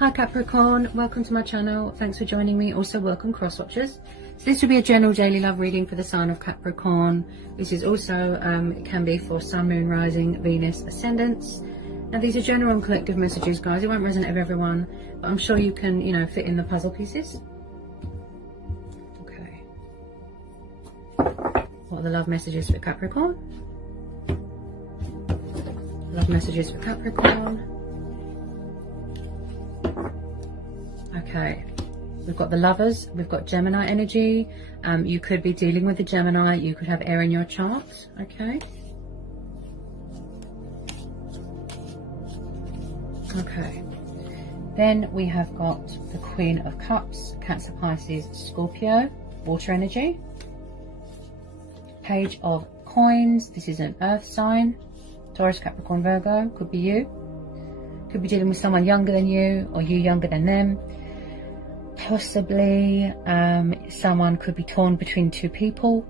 Hi Capricorn, welcome to my channel. Thanks for joining me. Also welcome cross watchers. So this will be a general daily love reading for the sign of Capricorn. This is also, it can be for Sun, Moon, Rising, Venus, Ascendants. Now these are general and collective messages, guys. It won't resonate with everyone, but I'm sure you can, fit in the puzzle pieces. Okay. What are the love messages for Capricorn? Love messages for Capricorn. Okay, we've got the Lovers, we've got Gemini energy. You could be dealing with a Gemini, you could have air in your chart. Okay. Okay. Then we have got the Queen of Cups, Cancer, Pisces, Scorpio, water energy. Page of Coins, this is an earth sign. Taurus, Capricorn, Virgo, could be you. Could be dealing with someone younger than you, or you younger than them. Possibly someone could be torn between two people,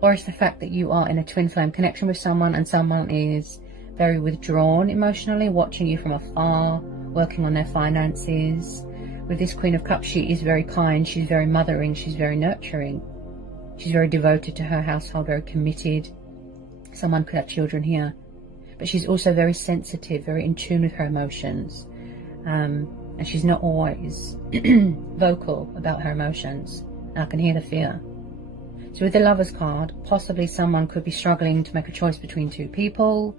or it's the fact that you are in a twin flame connection with someone and someone is very withdrawn emotionally, watching you from afar, working on their finances. With this Queen of Cups, she is very kind, she's very mothering, she's very nurturing, she's very devoted to her household, very committed. Someone could have children here, but she's also very sensitive, very in tune with her emotions. And she's not always vocal about her emotions. I can hear the fear. So with the Lovers card, possibly someone could be struggling to make a choice between two people.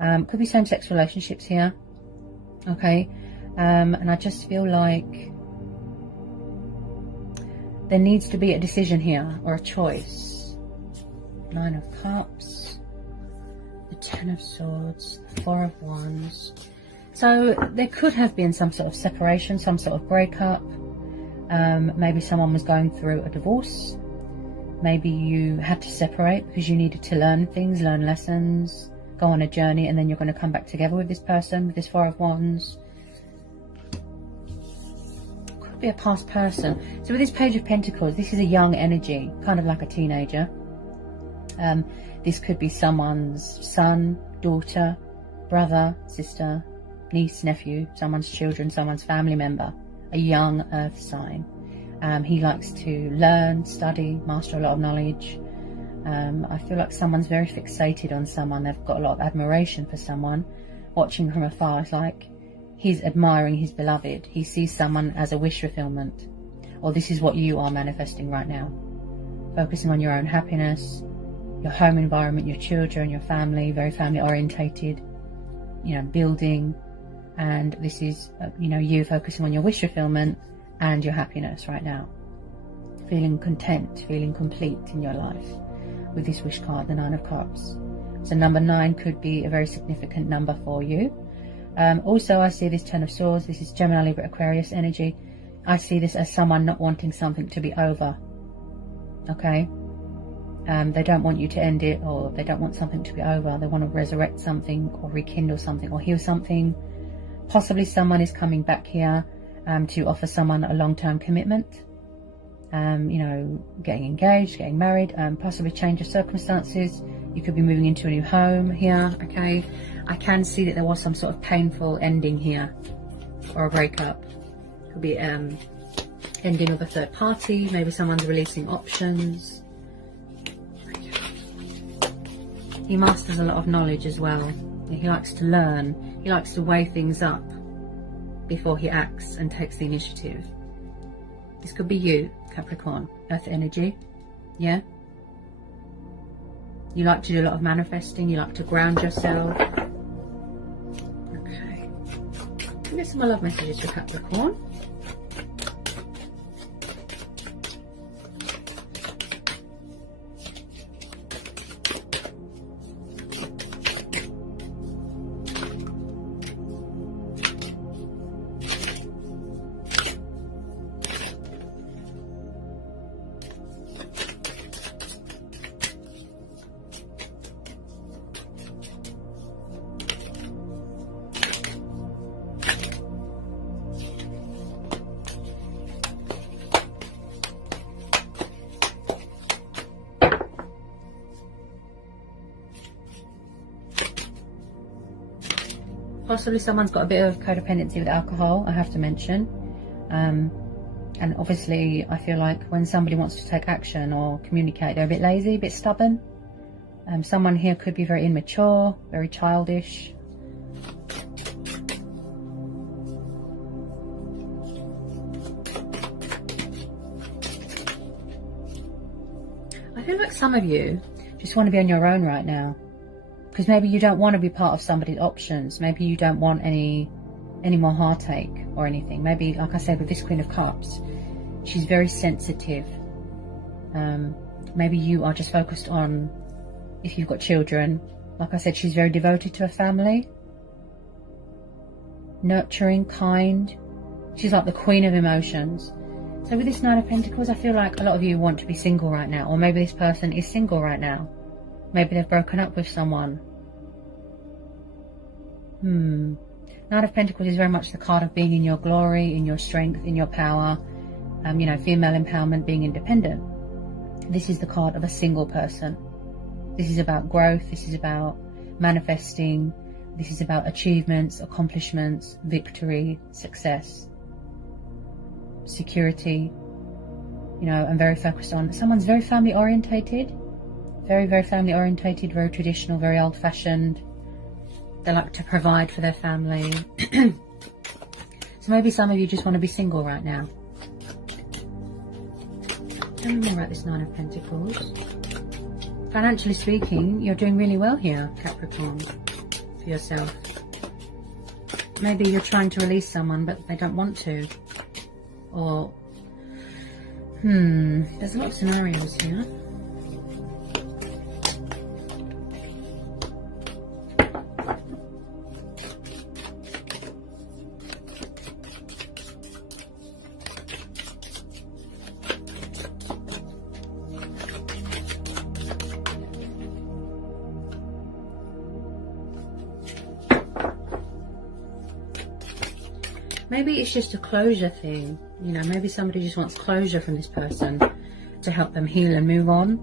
Could be same-sex relationships here. Okay. And I just feel like there needs to be a decision here, or a choice. Nine of Cups, the Ten of Swords, the Four of Wands. So there could have been some sort of separation, some sort of breakup. Maybe someone was going through a divorce. Maybe you had to separate because you needed to learn things, learn lessons, go on a journey, and then you're going to come back together with this person, with this Four of Wands. Could be a past person. So with this Page of Pentacles, this is a young energy, kind of like a teenager. This could be someone's son, daughter, brother, sister, niece, nephew, someone's children, someone's family member, a young earth sign. He likes to learn, study, master a lot of knowledge. I feel like someone's very fixated on someone. They've got a lot of admiration for someone. Watching from afar, it's like he's admiring his beloved. He sees someone as a wish fulfillment. Or this is what you are manifesting right now. Focusing on your own happiness, your home environment, your children, your family, very family orientated, building. And this is, you focusing on your wish fulfillment and your happiness right now. Feeling content, feeling complete in your life with this wish card, the Nine of Cups. So number 9 could be a very significant number for you. Also, I see this Ten of Swords. This is Gemini, Libra, Aquarius energy. I see this as someone not wanting something to be over. Okay? They don't want you to end it, or they don't want something to be over. They want to resurrect something, or rekindle something, or heal something. Possibly someone is coming back here to offer someone a long-term commitment. Getting engaged, getting married, possibly change of circumstances. You could be moving into a new home here, okay? I can see that there was some sort of painful ending here, or a breakup. Could be ending of a third party, maybe someone's releasing options. He masters a lot of knowledge as well. He likes to learn. He likes to weigh things up before he acts and takes the initiative. This could be you, Capricorn, Earth energy. Yeah? You like to do a lot of manifesting. You like to ground yourself. Okay. Get some more love messages for Capricorn. Possibly someone's got a bit of codependency with alcohol, I have to mention. And obviously I feel like when somebody wants to take action or communicate, they're a bit lazy, a bit stubborn. Someone here could be very immature, very childish. I feel like some of you just want to be on your own right now. Because maybe you don't want to be part of somebody's options. Maybe you don't want any more heartache or anything. Maybe, like I said, with this Queen of Cups, she's very sensitive. Maybe you are just focused on, if you've got children, like I said, she's very devoted to her family. Nurturing, kind. She's like the queen of emotions. So with this Nine of Pentacles, I feel like a lot of you want to be single right now. Or maybe this person is single right now. Maybe they've broken up with someone. Nine of Pentacles is very much the card of being in your glory, in your strength, in your power. You know, female empowerment, being independent. This is the card of a single person. This is about growth. This is about manifesting. This is about achievements, accomplishments, victory, success, security. You know, I'm very focused on someone's very family orientated. Very, very family orientated, very traditional, very old fashioned. They like to provide for their family. So maybe some of you just want to be single right now. Tell me more about this Nine of Pentacles. Financially speaking, you're doing really well here, Capricorn, for yourself. Maybe you're trying to release someone, but they don't want to. Or, there's a lot of scenarios here. Maybe it's just a closure thing, you know, maybe somebody just wants closure from this person to help them heal and move on.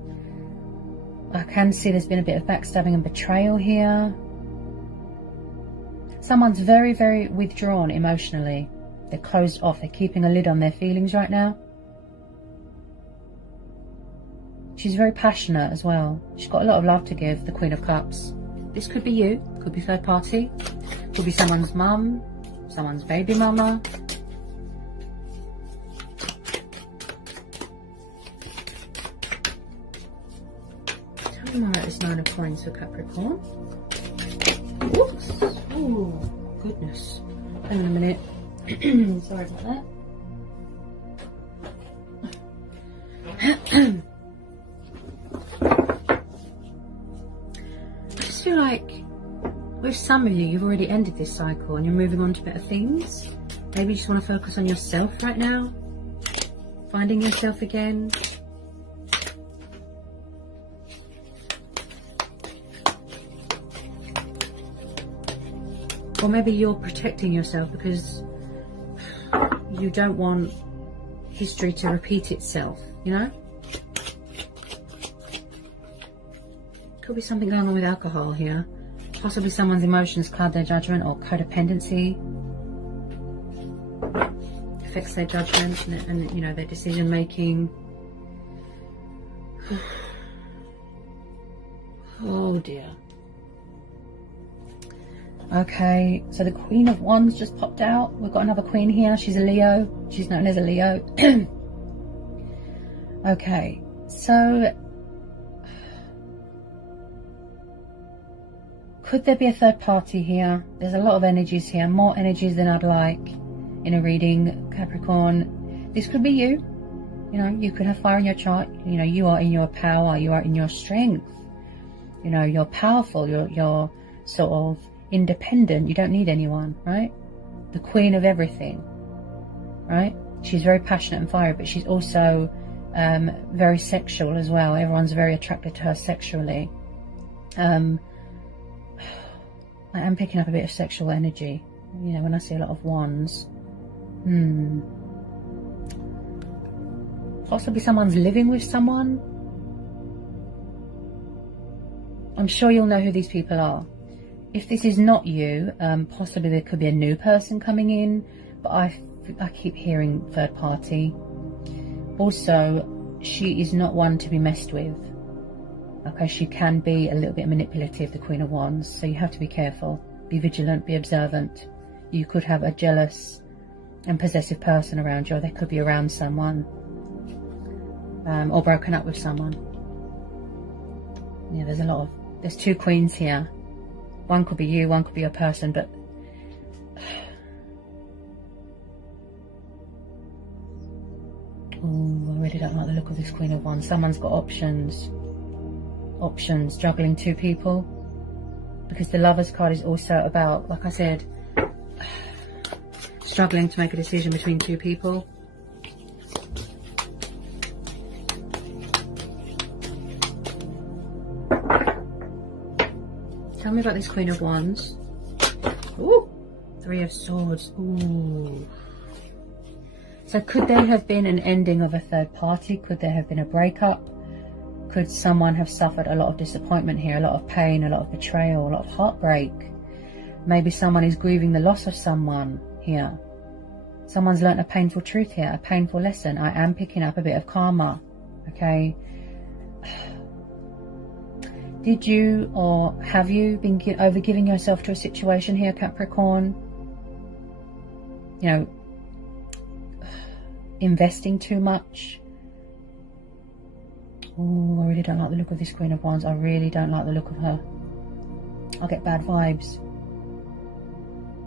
I can see there's been a bit of backstabbing and betrayal here. Someone's very, very withdrawn emotionally. They're closed off. They're keeping a lid on their feelings right now. She's very passionate as well. She's got a lot of love to give, the Queen of Cups. This could be you, could be third party, could be someone's mum, someone's baby mama. Tell me more about this Nine of Coins for Capricorn. Whoops. Oh, goodness. Hang on a minute. Sorry about that. I just feel like with some of you, you've already ended this cycle and you're moving on to better things. Maybe you just want to focus on yourself right now. Finding yourself again. Or maybe you're protecting yourself because you don't want history to repeat itself, you know? Could be something going on with alcohol here. Possibly someone's emotions cloud their judgment, or codependency affects their judgment and you know, their decision making. Oh dear. Okay, so the Queen of Wands just popped out. We've got another queen here. She's a Leo. She's known as a Leo. Okay, so could there be a third party here? There's a lot of energies here, more energies than I'd like in a reading, Capricorn. This could be you. You know, you could have fire in your chart. You know, you are in your power, you are in your strength. You know, you're powerful, you're sort of independent. You don't need anyone, right? The queen of everything, right? She's very passionate and fiery, but she's also very sexual as well. Everyone's very attracted to her sexually. I am picking up a bit of sexual energy, you know, when I see a lot of wands. Possibly someone's living with someone. I'm sure you'll know who these people are. If this is not you, possibly there could be a new person coming in, but I keep hearing third party. Also, she is not one to be messed with. Okay, she can be a little bit manipulative, the Queen of Wands, so you have to be careful. Be vigilant, be observant. You could have a jealous and possessive person around you, or they could be around someone, or broken up with someone. Yeah, there's two queens here. One could be you, one could be a person, but oh, I really don't like the look of this Queen of Wands. Someone's got options, juggling two people, because the Lovers card is also about, like I said, struggling to make a decision between two people. Tell me about this Queen of Wands. Ooh, Three of Swords. Ooh. So could there have been an ending of a third party? Could there have been a breakup? Could someone have suffered a lot of disappointment here, a lot of pain, a lot of betrayal, a lot of heartbreak? Maybe someone is grieving the loss of someone here. Someone's learnt a painful truth here, a painful lesson. I am picking up a bit of karma, okay? Did you or have you been overgiving yourself to a situation here, Capricorn? You know, investing too much? Oh, I really don't like the look of this Queen of Wands. I really don't like the look of her. I get bad vibes.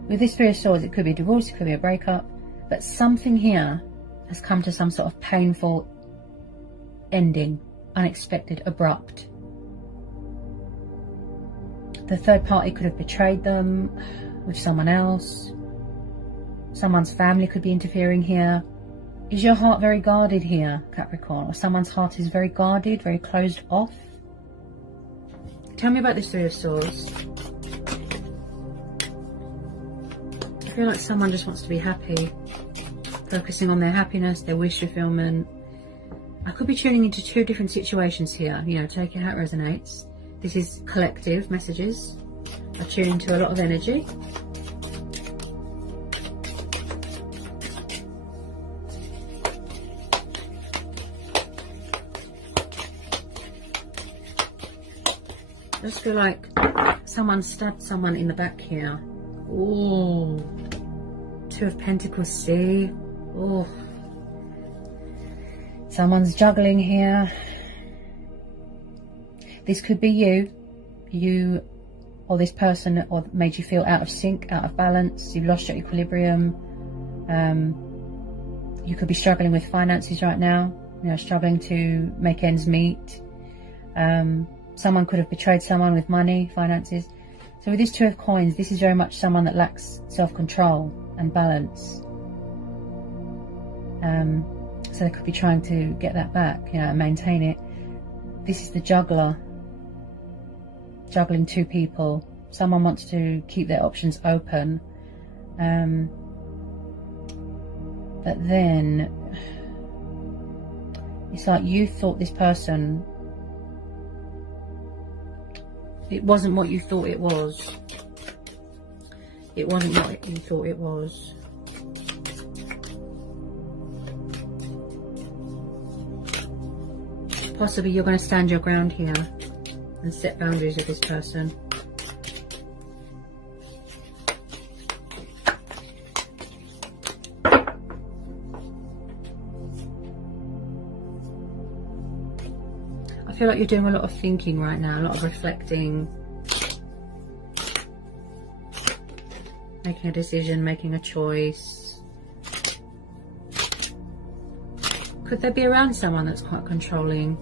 With this Three of Swords, it could be a divorce, it could be a breakup, but something here has come to some sort of painful ending, unexpected, abrupt. The third party could have betrayed them with someone else. Someone's family could be interfering here. Is your heart very guarded here, Capricorn? Or someone's heart is very guarded, very closed off? Tell me about this Three of Swords. I feel like someone just wants to be happy, focusing on their happiness, their wish fulfillment. I could be tuning into two different situations here. You know, take it how it resonates. This is collective messages. I tune into a lot of energy. I just feel like someone stabbed someone in the back here. Oh, Two of Pentacles, see? Oh, someone's juggling here. This could be you or this person, or made you feel out of sync, out of balance. You've lost your equilibrium. You could be struggling with finances right now, you know, struggling to make ends meet. Someone could have betrayed someone with money, finances. So with this Two of Coins, this is very much someone that lacks self-control and balance. So they could be trying to get that back, you know, and maintain it. This is the juggler, juggling two people. Someone wants to keep their options open. But then it's like you thought this person, it wasn't what you thought it was. It wasn't what you thought it was. Possibly you're going to stand your ground here and set boundaries with this person. I feel like you're doing a lot of thinking right now, a lot of reflecting, making a decision, making a choice. Could there be around someone that's quite controlling?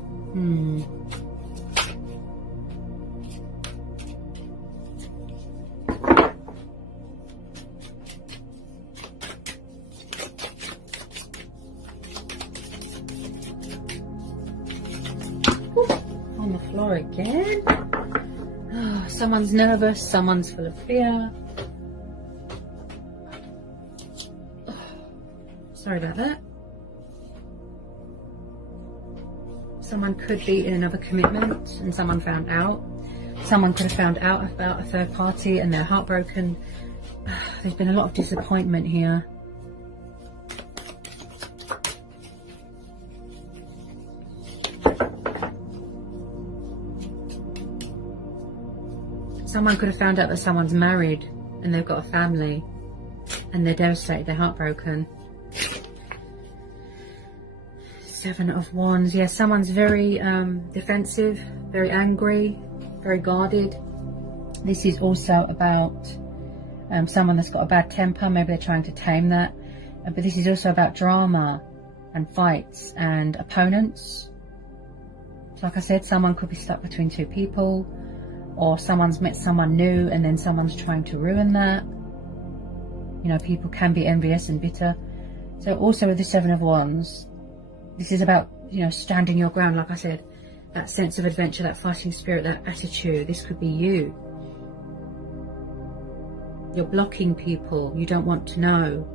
On the floor again. Oh, someone's nervous, someone's full of fear. Oh, sorry about that. Someone could be in another commitment and someone found out. Someone could have found out about a third party and they're heartbroken. There's been a lot of disappointment here. Someone could have found out that someone's married and they've got a family and they're devastated, they're heartbroken. 7 of Wands. Yeah, someone's very defensive, very angry, very guarded. This is also about someone that's got a bad temper. Maybe they're trying to tame that. But this is also about drama and fights and opponents. So like I said, someone could be stuck between 2 people, or someone's met someone new and then someone's trying to ruin that. You know, people can be envious and bitter. So also with the 7 of Wands, this is about, you know, standing your ground. Like I said, that sense of adventure, that fighting spirit, that attitude. This could be you. You're blocking people. You don't want to know.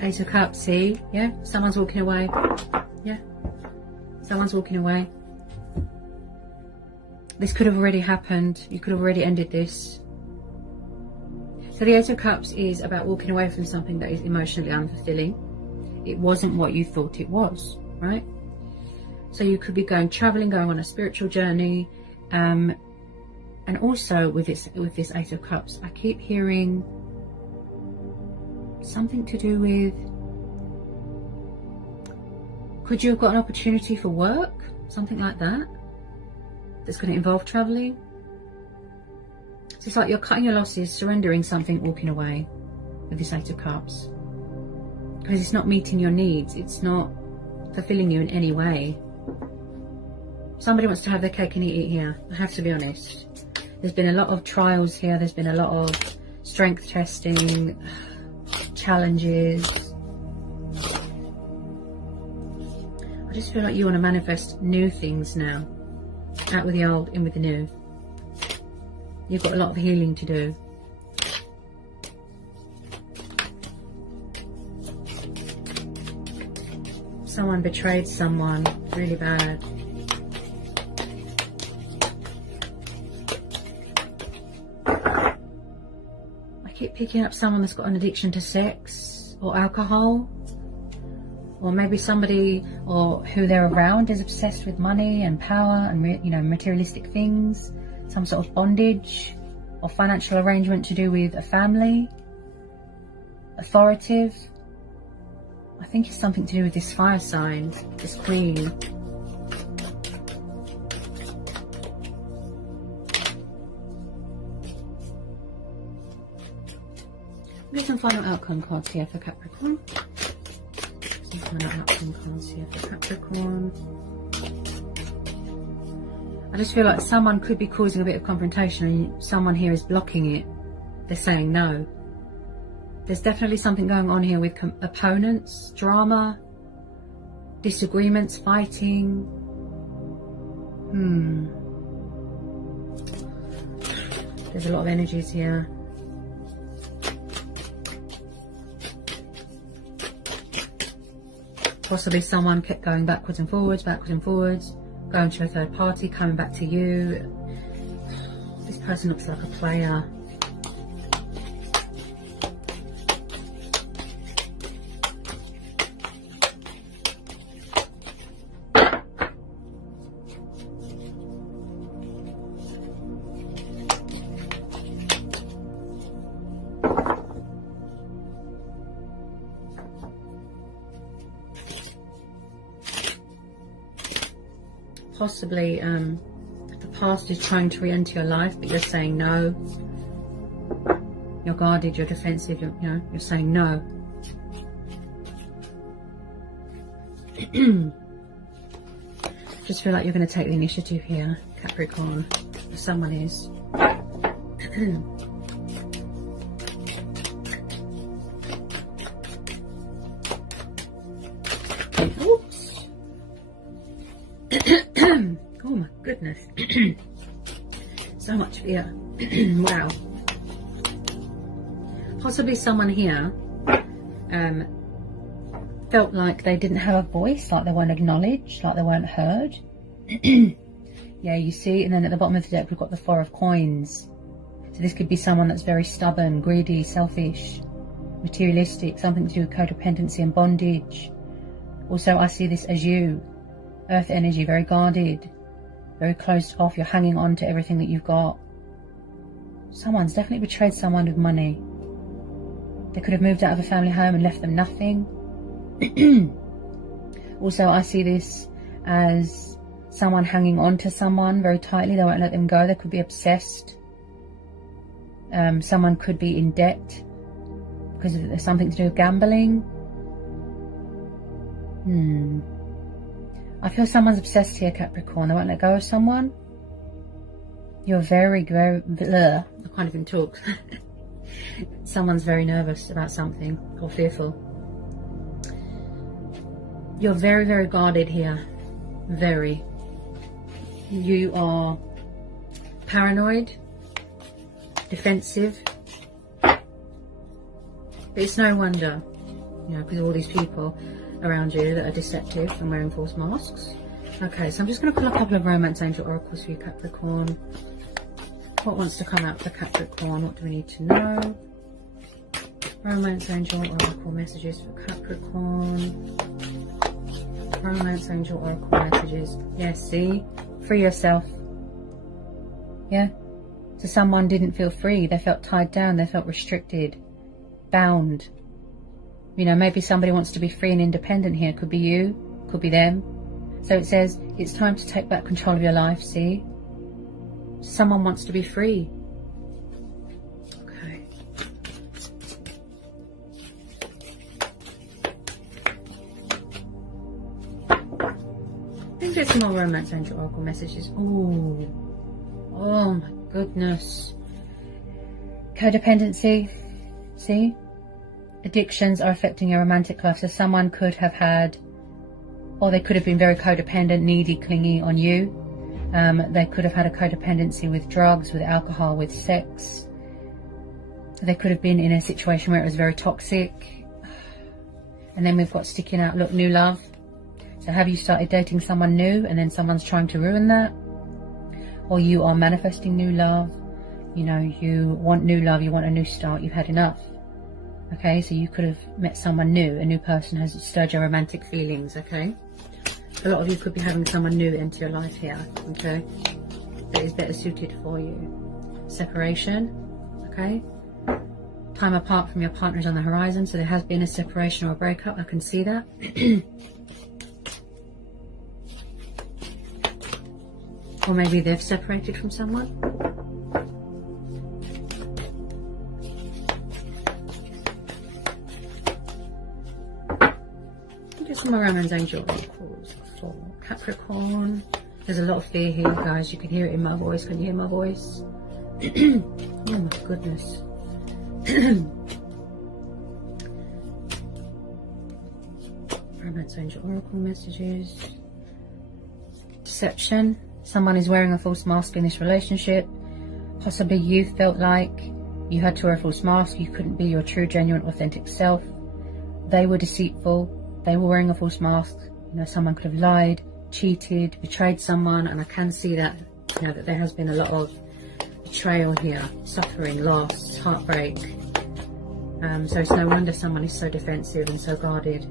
Ace of Cups, see? Yeah, someone's walking away. Yeah, someone's walking away. This could have already happened. You could have already ended this. So the Ace of Cups is about walking away from something that is emotionally unfulfilling. It wasn't what you thought it was, right? So you could be traveling, going on a spiritual journey. And also with this Ace of Cups, I keep hearing something to do with, could you have got an opportunity for work? Something like that. That's going to involve traveling. So it's like you're cutting your losses, surrendering something, walking away with this Ace of Cups. Because it's not meeting your needs. It's not fulfilling you in any way. Somebody wants to have their cake and eat it here. I have to be honest. There's been a lot of trials here. There's been a lot of strength testing, challenges. I just feel like you want to manifest new things now. Out with the old, in with the new. You've got a lot of healing to do. Someone betrayed someone really bad. I keep picking up someone that's got an addiction to sex or alcohol. Or maybe somebody or who they're around is obsessed with money and power and, you know, materialistic things. Some sort of bondage or financial arrangement to do with a family. Authoritative. I think it's something to do with this fire sign, this queen. Get some final outcome cards here for Capricorn. Some final outcome cards here for Capricorn. I just feel like someone could be causing a bit of confrontation and someone here is blocking it. They're saying no. There's definitely something going on here with opponents, drama, disagreements, fighting. There's a lot of energies here. Possibly someone kept going backwards and forwards, going to a third party, coming back to you. This person looks like a player. Possibly the past is trying to re-enter your life, but you're saying no. You're guarded, you're defensive, you're saying no. Just feel like you're going to take the initiative here, Capricorn. Or someone is. Oh my goodness. So much fear. Wow. Possibly someone here felt like they didn't have a voice, like they weren't acknowledged, like they weren't heard. Yeah, you see, and then at the bottom of the deck we've got the Four of Coins. So this could be someone that's very stubborn, greedy, selfish, materialistic, something to do with codependency and bondage. Also, I see this as you, earth energy, very guarded, very closed off. You're hanging on to everything that you've got. Someone's definitely betrayed someone with money. They could have moved out of a family home and left them nothing. Also, I see this as someone hanging on to someone very tightly. They won't let them go. They could be obsessed. Someone could be in debt because there's something to do with gambling. I feel someone's obsessed here, Capricorn. They won't let go of someone. You're very, very... I can't even talk. Someone's very nervous about something or fearful. You're very, very guarded here. Very. You are paranoid, defensive. But it's no wonder, you know, because of all these people around you that are deceptive and wearing false masks. Okay, so I'm just going to pull a couple of romance angel oracles for you, Capricorn. What wants to come out for Capricorn? What do we need to know? Romance angel oracle messages for Capricorn. Romance angel oracle messages. Yes, see? Free yourself. Yeah? So someone didn't feel free. They felt tied down. They felt restricted. Bound. You know, maybe somebody wants to be free and independent here. Could be you. Could be them. So it says, it's time to take back control of your life, see? Someone wants to be free. Okay. Let's get some more romance angel oracle messages. Ooh. Oh my goodness. Codependency. See? Addictions are affecting your romantic life. So someone could have had, or they could have been very codependent, needy, clingy on you. They could have had a codependency with drugs, with alcohol, with sex. They could have been in a situation where it was very toxic. And then we've got sticking out, look, new love. So have you started dating someone new and then someone's trying to ruin that? Or you are manifesting new love. You know, you want new love, you want a new start, you've had enough. Okay, so you could have met someone new. A new person has stirred your romantic feelings, okay? A lot of you could be having someone new enter your life here, okay? That is better suited for you. Separation, okay? Time apart from your partner is on the horizon, so there has been a separation or a breakup. I can see that. Or maybe they've separated from someone. Some more romance angel oracles for Capricorn. There's a lot of fear here, guys. You can hear it in my voice. Can you hear my voice? Oh my goodness. Romance angel oracle messages. Deception. Someone is wearing a false mask in this relationship. Possibly you felt like you had to wear a false mask. You couldn't be your true, genuine, authentic self. They were deceitful. They were wearing a false mask. You know, someone could have lied, cheated, betrayed someone, and I can see that, you know, that there has been a lot of betrayal here, suffering, loss, heartbreak. So it's no wonder someone is so defensive and so guarded.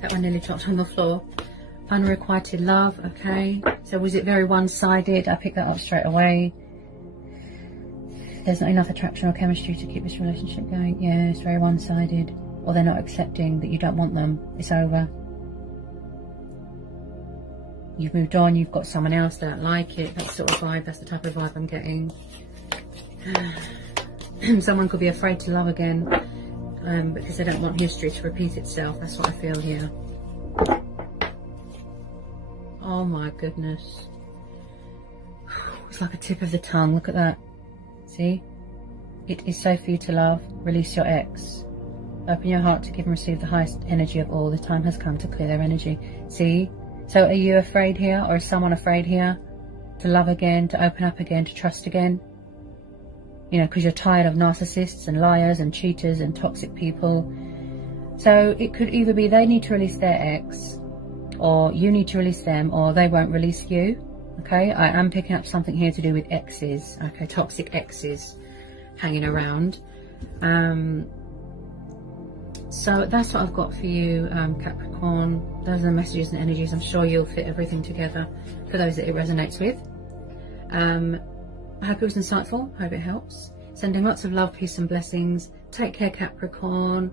That one nearly dropped on the floor. Unrequited love, okay. So was it very one-sided? I picked that up straight away. There's not enough attraction or chemistry to keep this relationship going. Yeah, it's very one-sided. Or they're not accepting that you don't want them. It's over. you've moved on, you've got someone else, they don't like it, that sort of vibe. That's the type of vibe I'm getting. Someone could be afraid to love again because they don't want history to repeat itself. That's what I feel here. Oh my goodness. It's like a tip of the tongue. Look at that. See? It is so for you to love. Release your ex. Open your heart to give and receive the highest energy of all. The time has come to clear their energy. See? So are you afraid here, or is someone afraid here to love again, to open up again, to trust again? You know, because you're tired of narcissists and liars and cheaters and toxic people. So it could either be they need to release their ex, or you need to release them, or they won't release you. Okay, I am picking up something here to do with exes. Okay, toxic exes hanging around. So that's what I've got for you, Capricorn. Those are the messages and energies. I'm sure you'll fit everything together for those that it resonates with. I hope it was insightful. I hope it helps. Sending lots of love, peace and blessings. Take care, Capricorn.